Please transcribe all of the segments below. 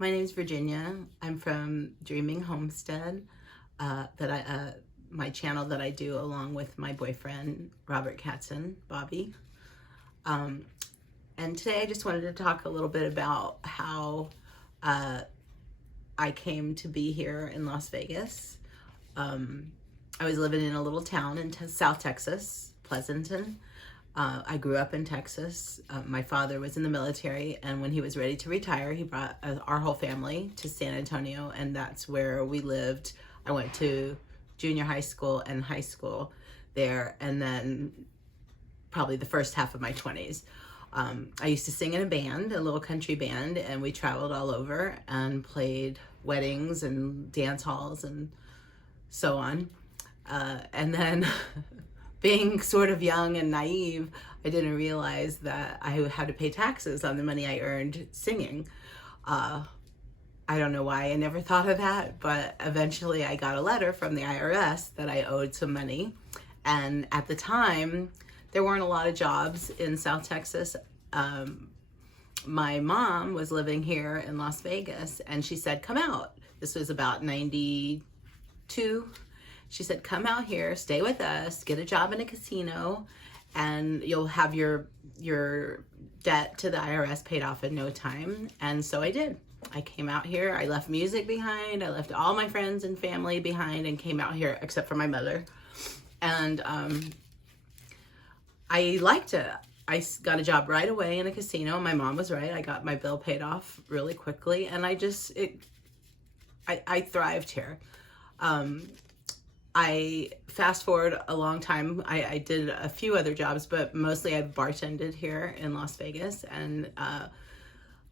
My name's Virginia. I'm from Dreaming Homestead, my channel that I do along with my boyfriend, Robert Katzen, Bobby. Um, and today I just wanted to talk a little bit about how uh, I came to be here in Las Vegas. Um, I was living in a little town in South Texas, Pleasanton. I grew up in Texas. My father was in the military, and when he was ready to retire, he brought our whole family to San Antonio, and that's where we lived. I went to junior high school and high school there, and then probably the first half of my 20s. I used to sing in a band, a little country band, and we traveled all over and played weddings and dance halls and so on. And then being sort of young and naive, I didn't realize that I had to pay taxes on the money I earned singing. Uh, I don't know why I never thought of that, but eventually I got a letter from the IRS that I owed some money. And at the time, there weren't a lot of jobs in South Texas. Um, my mom was living here in Las Vegas, and she said, come out. This was about 92. She said, come out here, stay with us, get a job in a casino, and you'll have your debt to the IRS paid off in no time. And so I did. I came out here. I left music behind. I left all my friends and family behind and came out here, except for my mother. And I liked it. I got a job right away in a casino. My mom was right. I got my bill paid off really quickly, and I thrived here. I fast forward a long time. I did a few other jobs, but mostly I bartended here in Las Vegas. And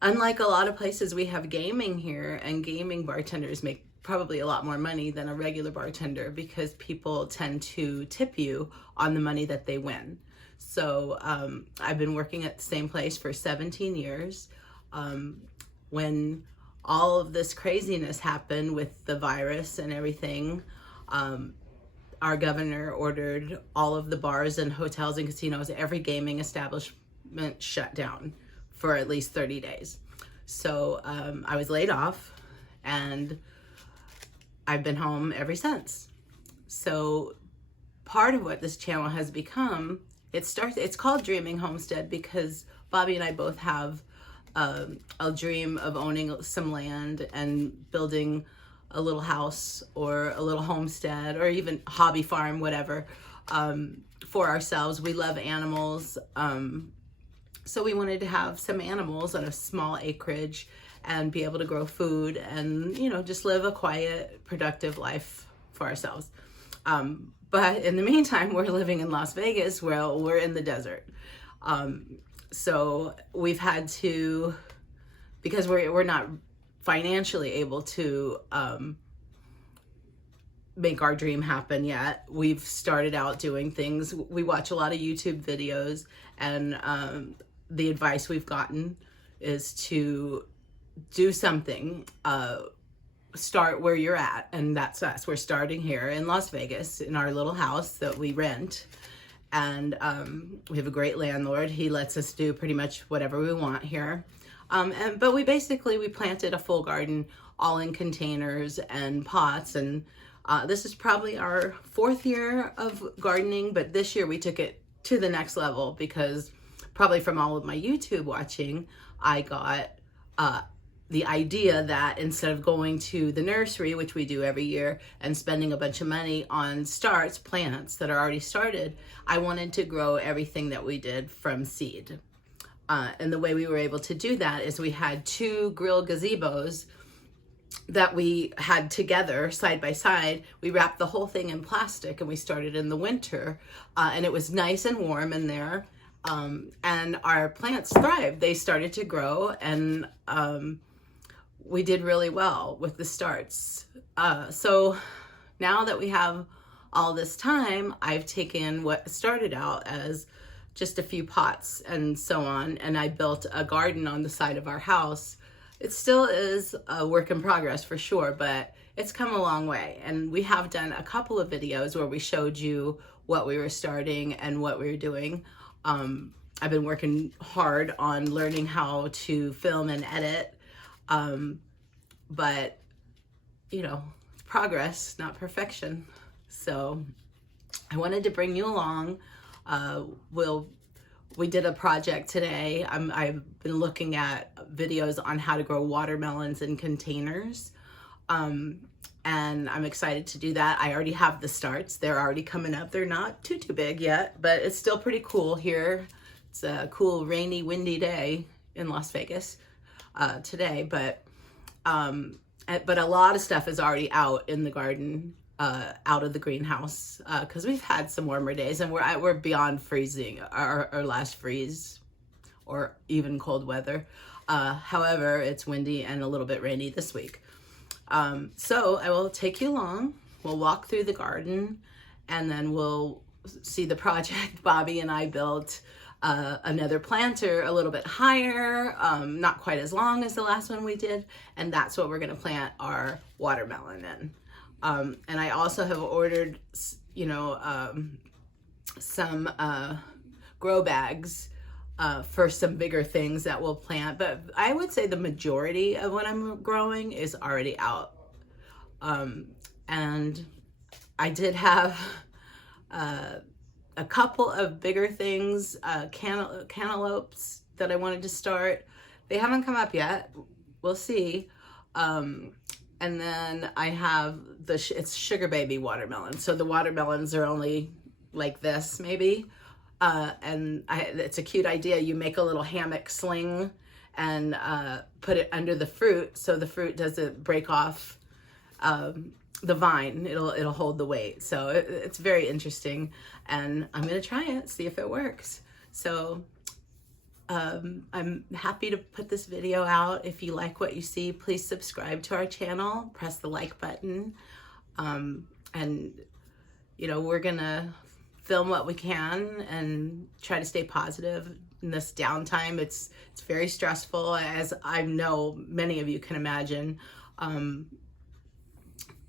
unlike a lot of places, we have gaming here, and gaming bartenders make probably a lot more money than a regular bartender because people tend to tip you on the money that they win. So I've been working at the same place for 17 years. When all of this craziness happened with the virus and everything, our governor ordered all of the bars and hotels and casinos, every gaming establishment shut down for at least 30 days. So I was laid off, and I've been home ever since. So part of what this channel has become, it's called Dreaming Homestead because Bobby and I both have a dream of owning some land and building a little house or a little homestead or even hobby farm, whatever, for ourselves. We love animals. So we wanted to have some animals on a small acreage and be able to grow food and, just live a quiet, productive life for ourselves. But in the meantime, we're living in Las Vegas where we're in the desert. So we've had to, because we're not financially able to make our dream happen yet, we've started out doing things. We watch a lot of YouTube videos, and the advice we've gotten is to do something. Start where you're at, and that's us. We're starting here in Las Vegas in our little house that we rent, and we have a great landlord. He lets us do pretty much whatever we want here. But we planted a full garden, all in containers and pots, and this is probably our 4th year of gardening, but this year we took it to the next level because probably from all of my YouTube watching, I got the idea that instead of going to the nursery, which we do every year, and spending a bunch of money on plants that are already started, I wanted to grow everything that we did from seed. And the way we were able to do that is we had 2 grill gazebos that we had together side by side. We wrapped the whole thing in plastic, and we started in the winter, and it was nice and warm in there. And our plants thrived. They started to grow, and we did really well with the starts. So now that we have all this time, I've taken what started out as just a few pots and so on, and I built a garden on the side of our house. It still is a work in progress for sure, but it's come a long way. And we have done a couple of videos where we showed you what we were starting and what we were doing. I've been working hard on learning how to film and edit. but it's progress, not perfection. So I wanted to bring you along. We did a project today. I've been looking at videos on how to grow watermelons in containers. And I'm excited to do that. I already have the starts. They're already coming up. They're not too big yet, but it's still pretty cool here. It's a cool, rainy, windy day in Las Vegas today, but a lot of stuff is already out in the garden, out of the greenhouse, because we've had some warmer days, and we're beyond freezing, our last freeze, or even cold weather. However, it's windy and a little bit rainy this week. So I will take you along. We'll walk through the garden, and then we'll see the project Bobby and I built. Another planter a little bit higher, not quite as long as the last one we did, and that's what we're going to plant our watermelon in. And I also have ordered, some grow bags for some bigger things that we'll plant, but I would say the majority of what I'm growing is already out. And I did have a couple of bigger things, cantaloupes that I wanted to start. They haven't come up yet. We'll see. And then I have it's sugar baby watermelon. So the watermelons are only like this, maybe. And it's a cute idea. You make a little hammock sling and put it under the fruit so the fruit doesn't break off the vine. It'll hold the weight. So it's very interesting, and I'm gonna try it, see if it works. So I'm happy to put this video out. If you like what you see, please subscribe to our channel, press the like button, and we're gonna film what we can and try to stay positive in this downtime. It's very stressful, as I know many of you can imagine.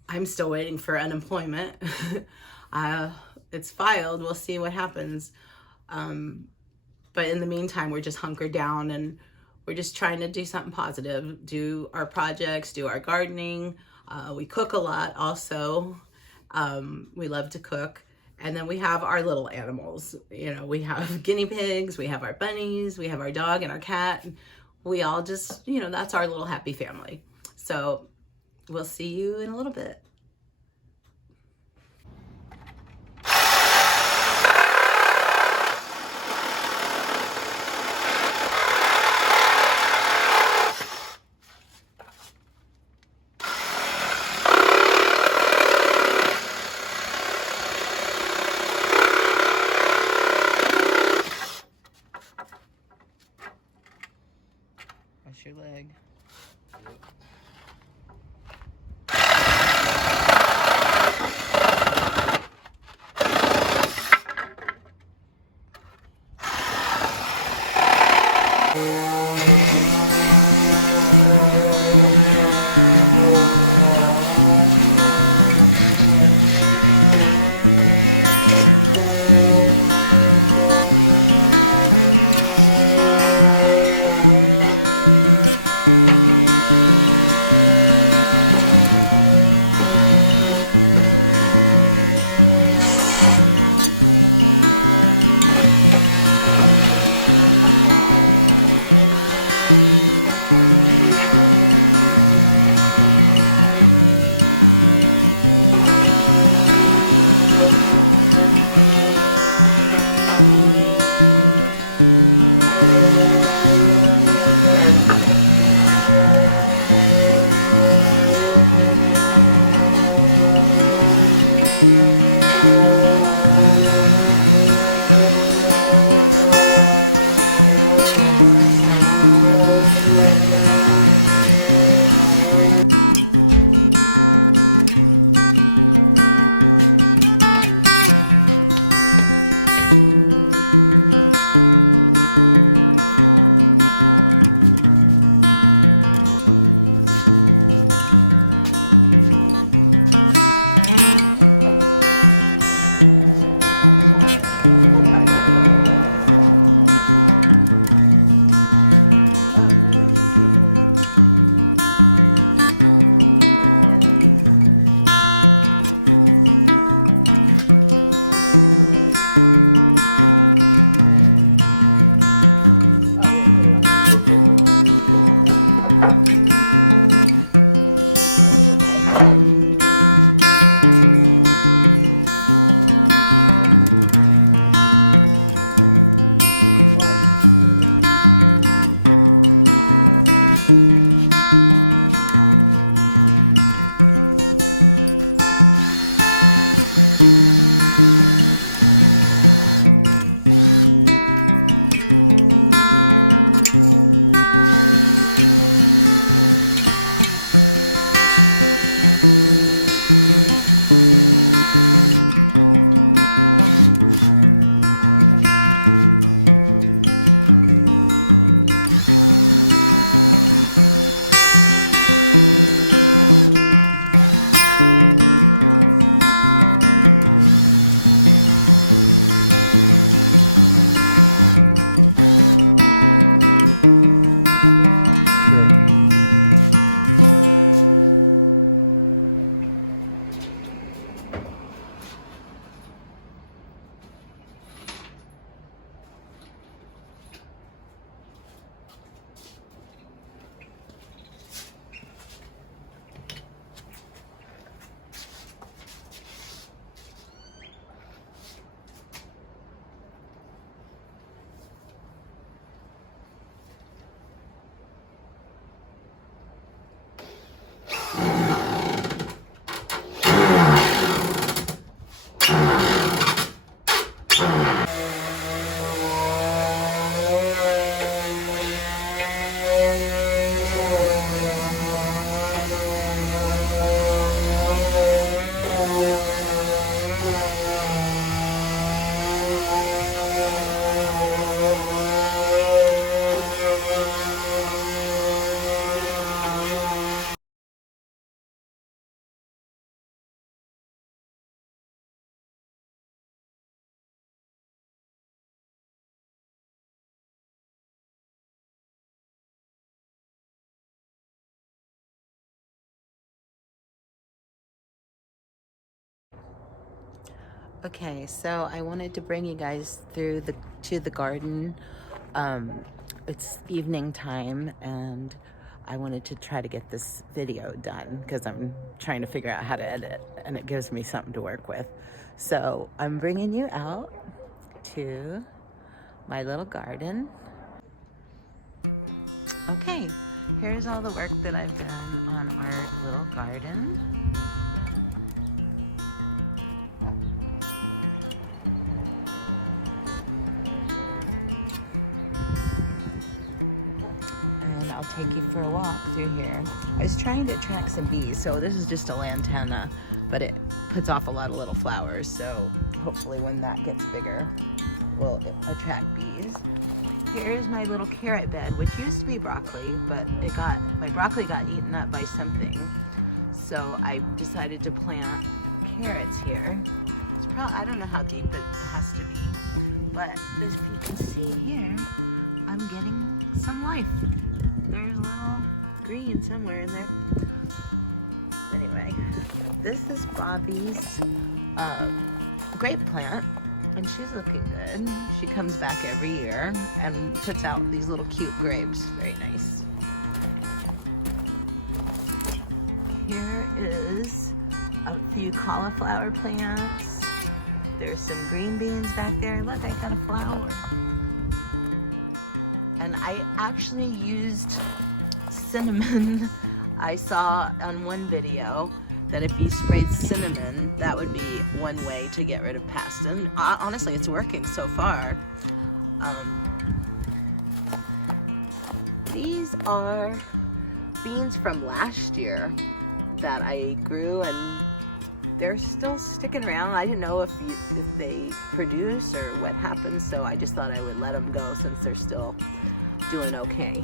I'm still waiting for unemployment. It's filed. We'll see what happens. But in the meantime, we're just hunkered down, and we're just trying to do something positive, do our projects, do our gardening. We cook a lot also. We love to cook. And then we have our little animals. We have guinea pigs, we have our bunnies, we have our dog and our cat. We all just, that's our little happy family. So we'll see you in a little bit. Wash your leg. Okay, so I wanted to bring you guys to the garden. It's evening time, and I wanted to try to get this video done because I'm trying to figure out how to edit, and it gives me something to work with. So I'm bringing you out to my little garden. Okay, here's all the work that I've done on our little garden. Take you for a walk through here. I was trying to attract some bees, so this is just a lantana, but it puts off a lot of little flowers, so hopefully when that gets bigger, we'll attract bees. Here's my little carrot bed, which used to be broccoli, but my broccoli got eaten up by something, so I decided to plant carrots here. I don't know how deep it has to be, but as you can see here, I'm getting some life. Somewhere in there. Anyway, this is Bobby's grape plant, and she's looking good. She comes back every year and puts out these little cute grapes. Very nice. Here is a few cauliflower plants. There's some green beans back there. Look, I got a flower. And I actually used cinnamon. I saw on one video that if you sprayed cinnamon, that would be one way to get rid of pests. And honestly, it's working so far. These are beans from last year that I grew, and they're still sticking around. I didn't know if they produce or what happens, so I just thought I would let them go since they're still doing okay.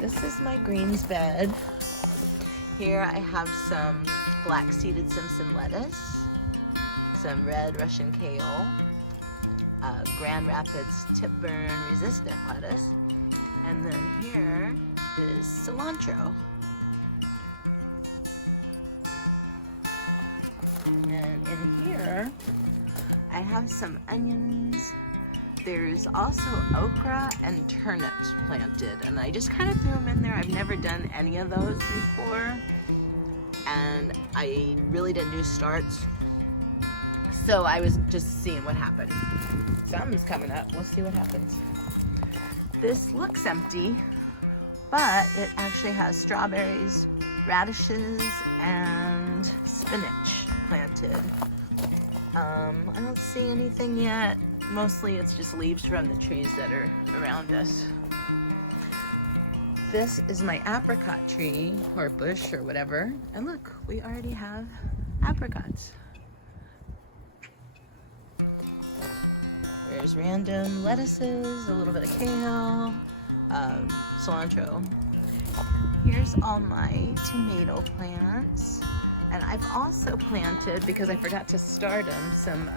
This is my greens bed. Here I have some black-seeded Simpson lettuce, some red Russian kale, Grand Rapids tip-burn resistant lettuce, and then here is cilantro. And in here I have some onions. There's also okra and turnips planted, and I just kind of threw them in there. I've never done any of those before, and I really didn't do starts, so I was just seeing what happened. Something's coming up. We'll see what happens. This looks empty, but it actually has strawberries, radishes, and spinach planted. I don't see anything yet. Mostly it's just leaves from the trees that are around us. This is my apricot tree, or bush, or whatever. And look, we already have apricots. There's random lettuces, a little bit of kale, cilantro. Here's all my tomato plants. And I've also planted, because I forgot to start them, some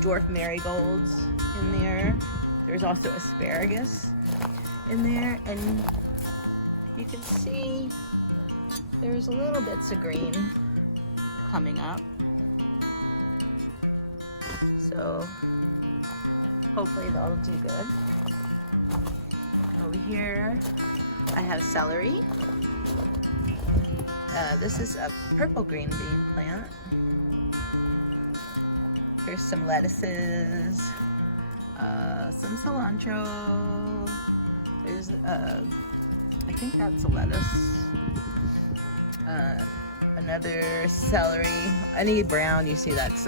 dwarf marigolds in there. There's also asparagus in there, and you can see there's little bits of green coming up. So hopefully that'll do good. Over here I have celery. This is a purple green bean plant. Some lettuces, some cilantro. There's, I think that's a lettuce. Another celery. Any brown, you see that's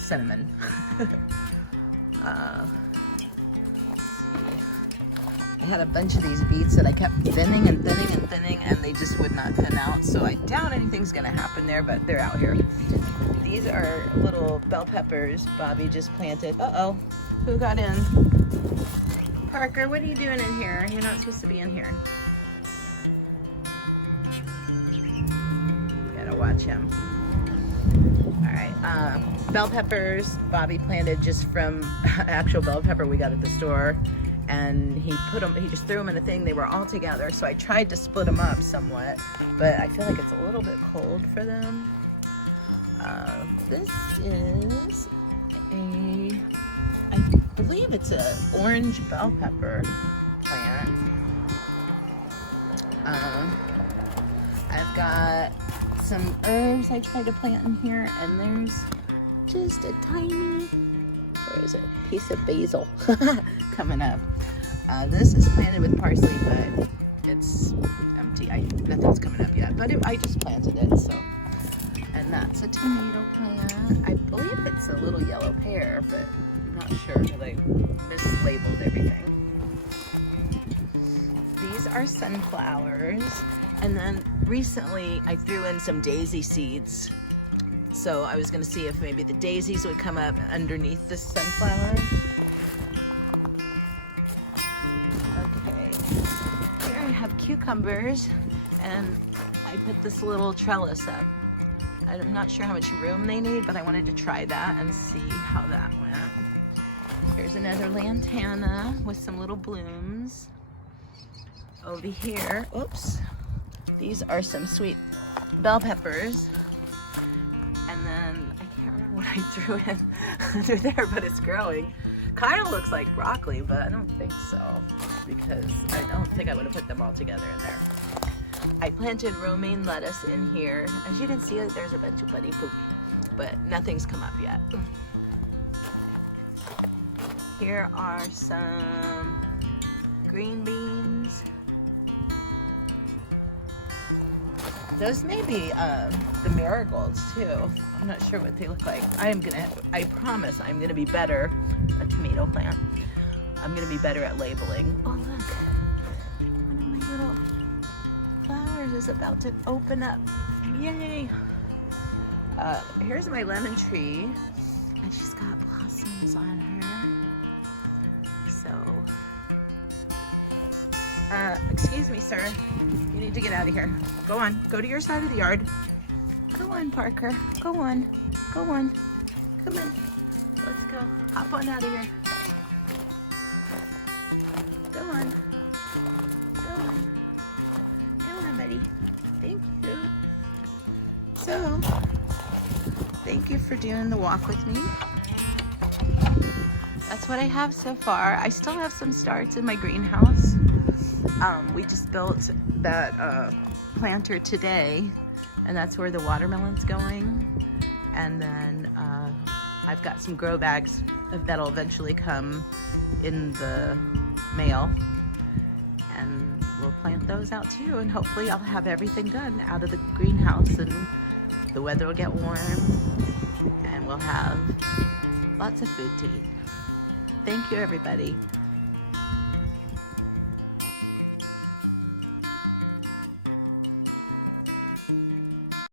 cinnamon. I had a bunch of these beets that I kept thinning and thinning and thinning, and they just would not thin out, so I doubt anything's gonna happen there, but they're out here. These are little bell peppers Bobby just planted. Uh-oh, who got in? Parker, what are you doing in here? You're not supposed to be in here. Gotta watch him. Alright, bell peppers Bobby planted just from an actual bell pepper we got at the store. And he just threw them in a thing. They were all together, so I tried to split them up somewhat, but I feel like it's a little bit cold for them. This is I believe it's a orange bell pepper plant. I've got some herbs I tried to plant in here, and there's just a tiny, where is it, piece of basil coming up. This is planted with parsley, but it's empty. Nothing's coming up yet, but I just planted it. So, and that's a tomato plant. I believe it's a little yellow pear, but I'm not sure. They mislabeled everything. These are sunflowers, and then recently I threw in some daisy seeds. So I was going to see if maybe the daisies would come up underneath the sunflowers. And I put this little trellis up. I'm not sure how much room they need, but I wanted to try that and see how that went. There's another lantana with some little blooms. Over here, oops, these are some sweet bell peppers. And then I can't remember what I threw in under there, but it's growing. Kind of looks like broccoli, but I don't think so, because I don't think I'm going to put them all together in there. I planted romaine lettuce in here. As you can see, there's a bunch of bunny poop, but nothing's come up yet. Here are some green beans. Those may be the marigolds too. I'm not sure what they look like. I promise I'm gonna be better at tomato plant. I'm gonna be better at labeling. Oh look, one of my little flowers is about to open up. Yay! Here's my lemon tree, and she's got blossoms on her. So, excuse me, sir. You need to get out of here. Go on. Go to your side of the yard. Go on, Parker. Go on. Go on. Come on. Let's go. Hop on out of here. Go on. Go on, buddy. Thank you. So, thank you for doing the walk with me. That's what I have so far. I still have some starts in my greenhouse. We just built that planter today, and that's where the watermelon's going. And then I've got some grow bags that'll eventually come in the mail, and we'll plant those out too, and hopefully I'll have everything done out of the greenhouse, and the weather will get warm.